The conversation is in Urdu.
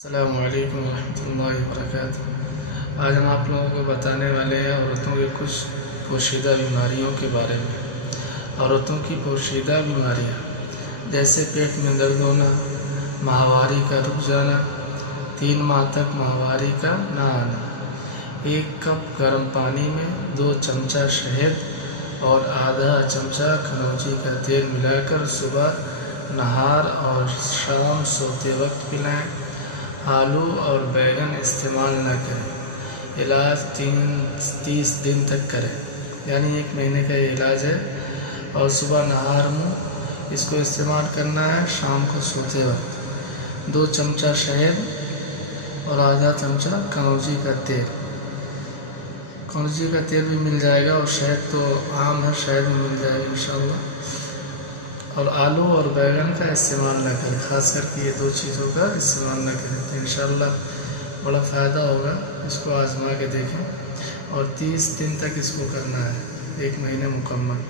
السلام علیکم ورحمۃ اللہ وبرکاتہ۔ آج ہم آپ لوگوں کو بتانے والے ہیں عورتوں کے کچھ پوشیدہ بیماریوں کے بارے میں۔ عورتوں کی پوشیدہ بیماریاں جیسے پیٹ میں درد ہونا، ماہواری کا رک جانا، 3 ماہ تک ماہواری کا نہ آنا، 1 کپ گرم پانی میں 2 چمچہ شہد اور آدھا چمچہ کھنوجی کا تیل ملا کر صبح، نہار اور شام سوتے وقت پلائیں۔ آلو اور بیگن استعمال نہ کریں۔ علاج 30 دن تک کریں، یعنی 1 مہینے کا یہ علاج ہے۔ اور صبح نہار منہ اس کو استعمال کرنا ہے، شام کو سوتے وقت 2 چمچہ شہد اور آدھا چمچہ کھنوجی کا تیل۔ کھنوجی کا تیل بھی مل جائے گا اور شہد تو عام ہے، شہد بھی مل جائے گا انشاءاللہ۔ اور آلو اور بیگن کا استعمال نہ کریں، خاص کر کے یہ 2 چیزوں کا استعمال نہ کریں تو انشاءاللہ بڑا فائدہ ہوگا۔ اس کو آزما کے دیکھیں اور 30 دن تک اس کو کرنا ہے، 1 مہینے مکمل۔